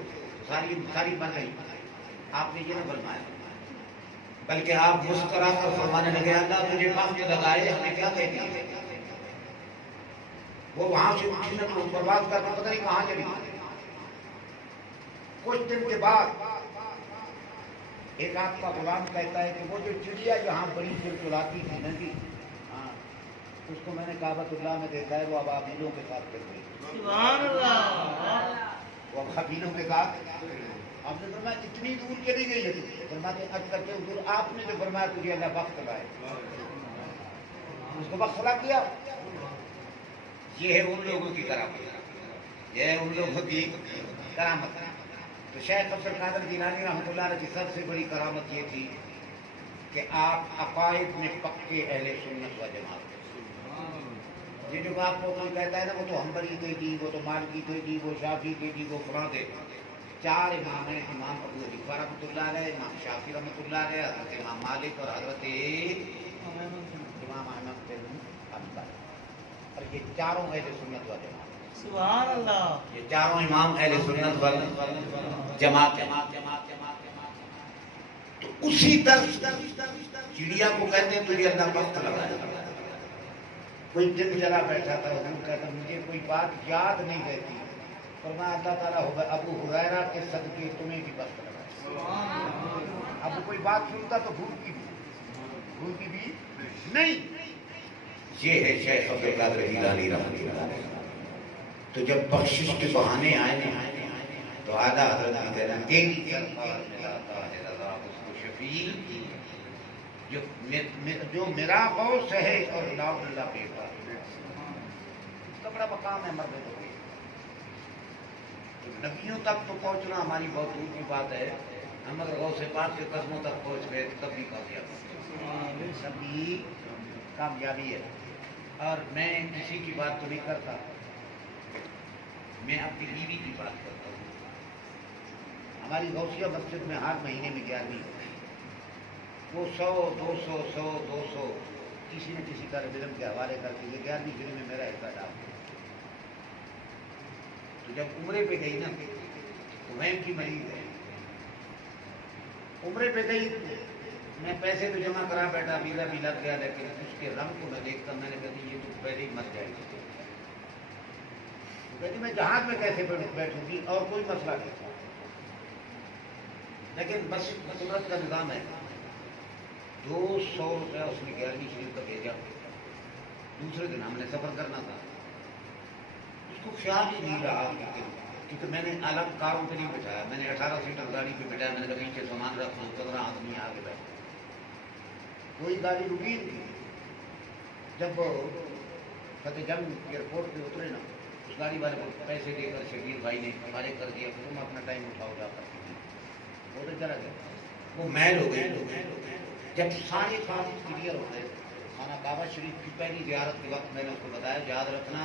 ساری بن گئی۔ آپ نے یہ نہ فرمایا، بلکہ آپ مسکرا کر فرمانے لگے اللہ تجھے وقت لگائے، ہمیں کیا کہتی ہے؟ وہ وہاں سے اٹھی نہ تو برباد کرنا پتہ نہیں کہاں چلی۔ کچھ دن کے بعد ایک آپ کا غلام کہتا ہے کہ وہ جو چڑیا جہاں بڑی چلچلاتی تھی نا جی، ہاں اس کو میں نے کعبۃ اللہ میں دیکھا ہے، وہ ابابیلوں کے ساتھ کر گئی، سبحان اللہ، وہ خبیلوں کے ساتھ۔ آپ نے فرمایا اتنی دور چلی گئی ہے، فرماتے اب تک کے حضور آپ نے جو فرمایا تجھے اللہ وقت لائے، اس کو وقت لا کیا۔ یہ ہے ان لوگوں کی کرامت، یہ ہے ان لوگوں کی کرامت۔ تو شیخ عبد القادر جیلانی رحمۃ اللہ علیہ کی سب سے بڑی کرامت یہ تھی کہ آپ عقائد میں پکے اہل سنت و جماعت۔ یہ جو آپ کو کوئی کہتا ہے نا وہ تو حنبلی کے جی، وہ تو مالکی کے جی، وہ شافعی کے جی، وہ فلاں کے، 4 امام ہیں، امام ابو حنیفہ رحمۃ اللہ علیہ، امام شافعی رحمۃ اللہ علیہ، حضرت امام مالک اور حضرت امام احمد بن حنبل، اور یہ چاروں اہل سنت و جماعت۔ سبحان اللہ، یہ چاروں امام اہل سنت و جماعت۔ تو اسی طرح چڑیا کو کہتے ہیں تجھے اللہ وقت لگائے، کوئی دن چلا بیٹھا تھا، حضور کہتا مجھے کوئی بات یاد نہیں رہتی، فرمایا اللہ تعالیٰ ہوگا ابو ہریرہ کے صدقے تمہیں بھی بخش لگائے۔ اب کوئی بات سنتا تو بھولتی بھی نہیں۔ یہ ہے شیخ عبد القادر جیلانی رحمۃ اللہ علیہ۔ تو جب بخشش کے بہانے آئے نا تو اعلیٰ حضرت کی کہنا تیری دربار میں لاتا ہے رضا اس کو شفیع، جو میرا غوث ہے اور لا اللہ پہ اس کا بڑا مقام ہے مرد کو۔ نبیوں تک تو پہنچنا ہماری بہت دور کی بات ہے، ہم اگر غوث پاک کے قدموں تک پہنچ گئے تب بھی کامیابی، سبھی کامیابی ہے۔ اور میں کسی کی بات تو نہیں کرتا، میں اپنی بیوی کی بات کرتا ہوں۔ ہماری غوثیہ مسجد میں ہر مہینے میں 11ویں ہوتی ہے، وہ 100 200 کسی نہ کسی طالب علم کے حوالے کر کے یہ 11ویں شروع میں میرا حصہ ڈال۔ تو جب عمرے پہ گئی نا تو میں کی مریض ہے، عمرے پہ گئی، میں پیسے تو جمع کرا بیٹھا، ویزا بھی لگ گیا، لیکن اس کے رنگ کو میں دیکھتا میں نے کہا یہ تو پہلے ہی مر جائے گی۔ کہتی میں جہاز میں کیسے بیٹھوں گی، اور کوئی مسئلہ نہیں، لیکن بس قدرت کا نظام ہے۔ 200 روپیہ اس نے 11ویں شریف کا بھیجا، دوسرے دن ہم نے سفر کرنا تھا، اس کو خیال ہی نہیں رہا کیونکہ میں نے الگ کاروں پہ نہیں بٹھایا، میں نے 18 سیٹر گاڑی پہ بٹھایا، میں نے کہا پیچھے سامان رکھا، 15 آدمی آگے بیٹھے، کوئی گاڑی رکی نہیں۔ جب فتح جنگ ایئرپورٹ پہ اترے نا، اس گاڑی والے کو پیسے دے کر شبیر بھائی نے ہمارے کر دیا کہ تم اپنا ٹائم اٹھاؤ جا کر ادھر چلا گیا، وہ محل ہو گئے۔ جب سارے کام کلیئر ہو گئے، خانہ کعبہ شریف کی پہلی زیارت کے وقت میں نے اس کو بتایا یاد رکھنا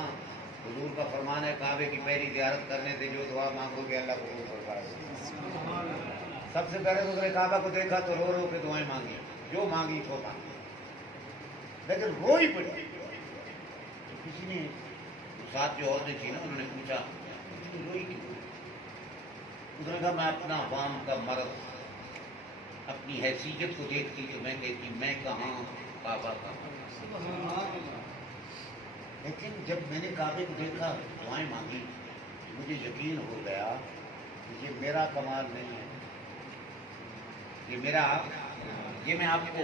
حضور کا فرمان ہے کعبے کی پہلی زیارت کرنے سے جو دعا مانگو گے اللہ قبول فرمائے۔ سب سے پہلے تو کعبہ کو دیکھا تو رو رو کے دعائیں مانگی، جو مانگی تو مانگی، لیکن رو ہی پڑی۔ تو کسی نے ساتھ جو عورتیں تھیں نا انہوں نے پوچھا روئی کیوں؟ اس نے کہا میں اپنا عوام کا مرض، اپنی حیثیت کو دیکھتی تو میں کہتی میں کہاں کعبہ کہاں، لیکن جب میں نے کعبے کو دیکھا دعائیں مانگی مجھے یقین ہو گیا کہ یہ میرا کمال نہیں ہے، یہ میں آپ کو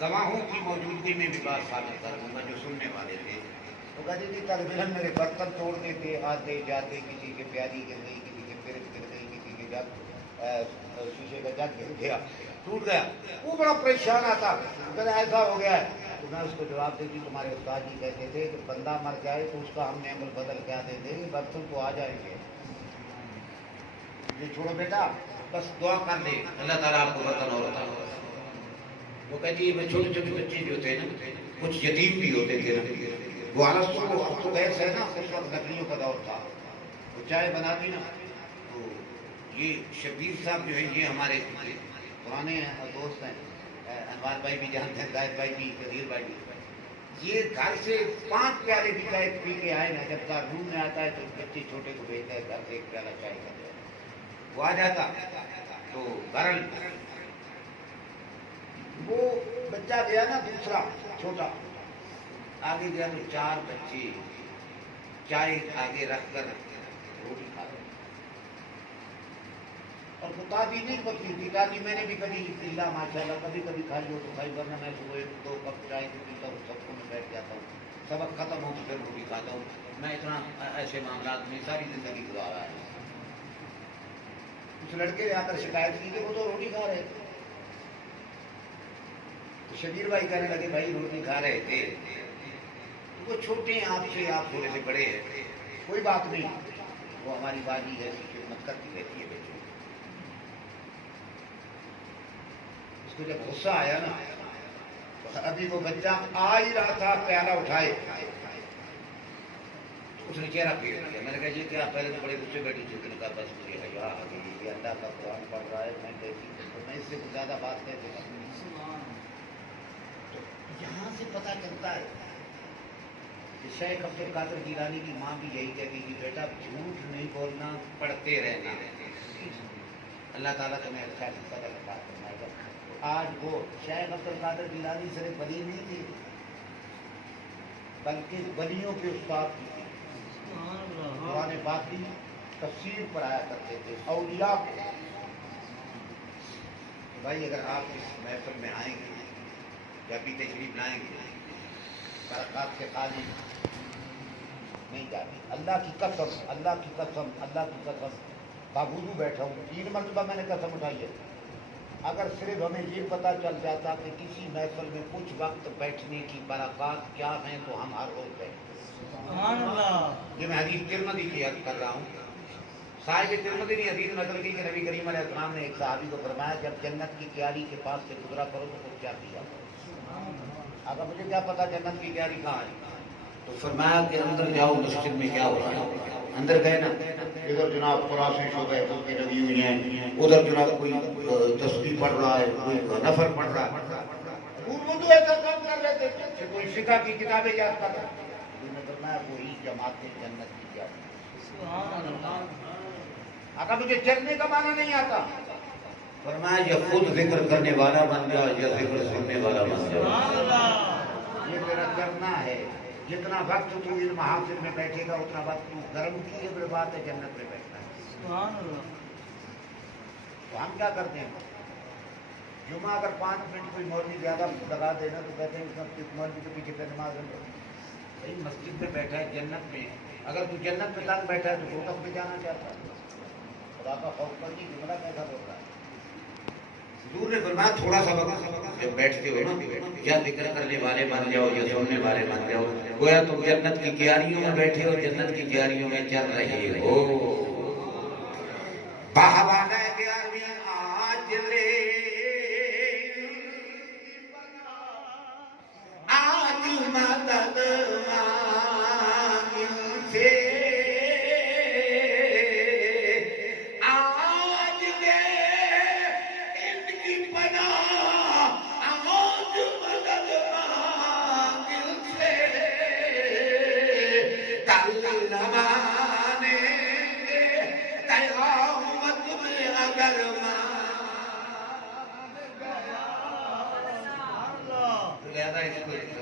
گواہوں کی موجودگی میں بھی بات ثابت کر دوں گا جو سننے والے تھے۔ تو کہتے تھے طالب علم میرے برتن توڑتے تھے، آتے جاتے کسی کے پیالی گر گئی، کسی کے فرج گر گئی، کسی کے جگ شیشے کا جگ گر گیا، ٹوٹ گیا، وہ بڑا پریشان آتا، کہتے ایسا ہو گیا ہے۔ تو میں اس کو جواب دیتی تمہارے استاد جی کہتے تھے کہ بندہ مر جائے تو اس کا ہم نے عمل بدل کیا دیتے ہیں، برتن تو آ جائیں گے، یہ چھوڑو بیٹا بس دعا کر دے اللہ تعالیٰ آپ کو برتن اور عطا کرے۔ وہ کہتی ہے چھوٹے چھوٹے بچے جو تھے نا کچھ یتیم بھی ہوتے تھے نا، وہ تو گیس ہے نا اس وقت لکڑیوں کا دور تھا، وہ چائے بناتی نا تو یہ شبیر صاحب جو ہے یہ ہمارے پرانے دوست ہیں، انوار بھائی بھی جانتے ہیں، زاہد بھائی بھی، کثیر بھائی بھی، یہ گھر سے 5 پیالے بھی چائے پی کے آئے نا، جب دارالعلوم میں آتا ہے تو بچے چھوٹے کو بھیجتا ہے گھر سے 1 پیالہ چائے کا، وہ آ جاتا تو برل وہ بچہ گیا نا دوسرا چھوٹا آگے گیا تو 4 بچے چائے آگے رکھ کر روٹی کھا رہے، اور وہ دادی نہیں پکتی تھی، دادی میں نے بھی کبھی اللہ ماشاء اللہ کبھی کبھی کھائی ہو تو کھائی، ورنہ میں صبح 1-2 کپ چائے پیتا ہوں، سب کو میں بیٹھ جاتا ہوں، سبق ختم ہو تو پھر روٹی کھاتا ہوں، میں اتنا ایسے معاملات میں ساری زندگی گزارا ہے۔ اس لڑکے نے آ کر شکایت کی کہ وہ تو روٹی کھا رہے تھے، تو شبیر بھائی کہنے لگے بھائی روٹی کھا رہے تھے، وہ چھوٹے ہیں آپ سے، آپ تھوڑے سے بڑے ہیں، کوئی بات نہیں، وہ ہماری باجی ہے خدمت کرتی رہتی ہے بچوں۔ اس کو جب غصہ آیا نا تو ابھی وہ بچہ آ ہی رہا تھا پیالہ اٹھائے، اس نے چہرہ پھیر دیا، میں نے کہا یہ کیا، پہلے تو بڑے غصے بیٹھی تھی، نے کہا بس مجھے حیا آ گئی، یہ اللہ کا قرآن پڑھ رہا ہے، میں کہتی تو میں اس سے زیادہ بات کہتے ہیں۔ تو یہاں سے پتہ چلتا ہے کہ شیخ عبد القادر جیلانی کی ماں بھی یہی کہتی کہ بیٹا جھوٹ نہیں بولنا، پڑھتے رہنا، اللہ تعالیٰ تمہیں اچھا فضل عطا فرمائے گا۔ آج وہ شیخ عبد القادر جیلانی صرف ولی نہیں تھی، بلکہ ولیوں کے استاد بھی تھے۔ سبحان اللہ قرآن پاک کی تفسیر پڑھایا کرتے تھے اولیاء کو۔ بھائی اگر آپ اس محفل میں آئیں گے یا بھی تشریف لائیں گے برکات سے خالی نہیں جاتی۔ اللہ کی قسم، اللہ کی قسم، اللہ کی قسم، باوجود بیٹھا ہوں 3 مرتبہ میں نے قسم اٹھائی ہے، اگر صرف ہمیں یہ پتہ چل جاتا کہ کسی محفل میں کچھ وقت بیٹھنے کی برکات کیا ہیں تو ہم ہر روز بیٹھتے۔ سبحان اللہ یہ میں حدیث ترمذی کی یاد کر رہا ہوں، صاحب ترمذی نے حدیث نقل کی کہ نبی کریم علیہ السلام نے ایک صحابی کو فرمایا جب جنت کی کیاری کے پاس سے گزرا کرو تو کچھ کیا کیا کرو۔ اگر مجھے کیا پتا جنت کی کیاری کہاں ہے، تو فرمایا کہ اندر جاؤ مسجد میں کیا ہو رہا ہے۔ اندر گئے نا، ادھر جناب قرآن شو گئے بکیں لگی ہوئی ہیں، ادھر جناب کوئی تسبیح پڑھ رہا ہے، کوئی نفل پڑھ رہا ہے، اردو ایسا کام کر لیتے تھے، کوئی فقہ کی کتابیں یاد کر رہا ہے۔ انہوں نے فرمایا وہی جماعت جنت کی کیاری۔ سبحان اللہ اگر مجھے چلنے کا معنی نہیں آتا، فرمایا یہ خود ذکر کرنے والا بن جاؤ یا ذکر سننے والا بن جاؤ۔ سبحان اللہ یہ میرا کرنا ہے، جتنا وقت تو ان محافل میں بیٹھے گا اتنا وقت تو گرم کی ہے بات ہے جنت میں بیٹھنا ہے۔ سبحان اللہ تو ہم کیا کرتے ہیں، جمعہ اگر 5 منٹ کوئی مولوی زیادہ لگا دینا تو کہتے ہیں اس مولوی کے پیچھے پہ نماز ہم بھائی مسجد میں بیٹھا ہے جنت میں، اگر تو جنت میں تنگ بیٹھا ہے تو دوزخ میں جانا چاہتا ہے۔ خدا کا خوف کرنے جملہ کیسا بول رہا ہے؟ حضور نے فرمایا تھوڑا سا وقت جب بیٹھتے ہو نا یا ذکر کرنے والے بن جاؤ یا سننے والے بن جاؤ، گویا تم جنت کی کیاریوں میں بیٹھے ہو، جنت کی کیاریوں میں چل رہے ہو۔ بہوانا کیاریاں آج لے آج مدد مانگ سے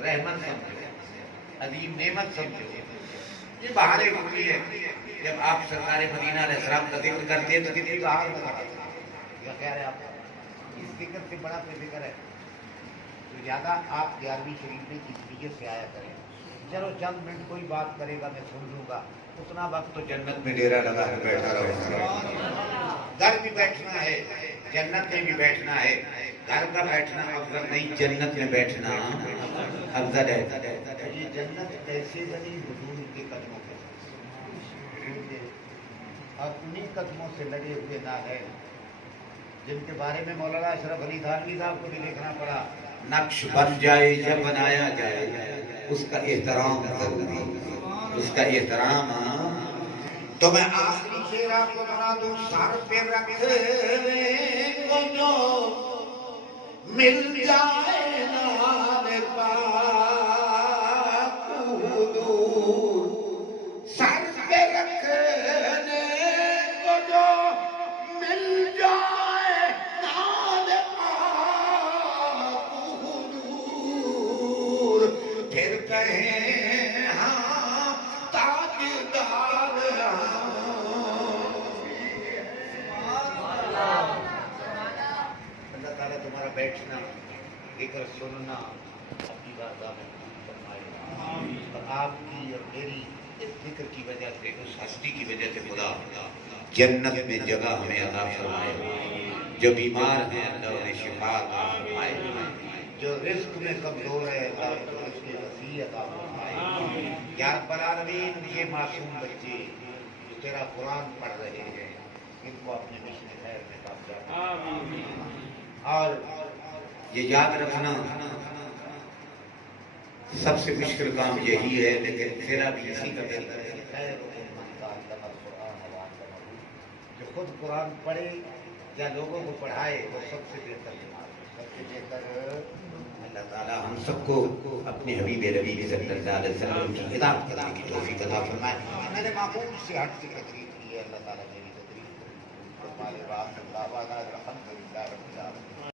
رحمت سمجھو، عظیم نعمت سمجھو۔ یہ بہار ہوتی ہے، جب آپ سرکار مدینہ علیہ السلام کا ذکر کرتے ہیں تو کتنی بہار لگا کیا خیال ہے آپ کا؟ اس ذکر سے بڑا کوئی ذکر ہے تو زیادہ آپ 11ویں شریف میں اس نیت سے آیا کریں، چلو چند منٹ کوئی بات کرے گا میں سن لوں گا، اتنا وقت تو جنت میں ڈیرا لگا ہے بیٹھا رہو۔ گھر بھی بیٹھنا ہے، جنت میں بھی بیٹھنا ہے، گھر کا بیٹھنا افضل نہیں، جنت میں بیٹھنا افضل ہے۔ یہ جنت ایسے بنی حضور کے قدموں پہ، اور انہی قدموں سے لگے ہوئے نالین جن کے بارے میں مولانا اشرف علی تھانوی صاحب کو بھی لکھنا پڑا، نقش بن جائے جب بنایا جائے اس کا احترام ضروری، اس کا احترام۔ تو میں آخری شعر آپ کو سنا دوں، سر پہ رکھنے کو جو مل جائے نال پاک حضور، سر پہ رکھنے کو جو مل جائے نال پاک حضور، پھر کہیں ہاں تاجدار اللہ تعالیٰ تمہارا بیٹھنا ذکر سننا اپنی بارگاہ میں فرمائے، اور آپ کی اور میری اس ذکر کی وجہ سے، اس ہستی کی وجہ سے خدا جنت میں جگہ ہمیں عطا فرمائے، جو بیمار ہیں اللہ انہیں شفا عطا فرمائے، جو رزق میں کمزور ہے اللہ کو رزق وسیع عطا فرمائے۔ یا رب العالمین یہ معصوم بچے جو تیرا قرآن پڑھ رہے ہیں ان کو اپنے مشن خیر میں کامیاب، اور یہ یاد رکھنا سب سے مشکل کام یہی ہے، لیکن تیرا بھی اسی کا طریقہ ہے، جو خود قرآن پڑھے یا لوگوں کو پڑھائے وہ سب سے بہتر بیمار ہے، سب سے بہتر۔ اللہ تعالیٰ ہم سب کو اپنے حبیب ربی صلی اللہ علیہ وسلم کی اطاعت کرنے کی توفیق عطا فرمائے۔ میں نے معمول سے ہٹ کے تقریر کی ہے، اللہ تعالیٰ میری تقریر کو ہمارے بعد الحمدللہ رب العالمین۔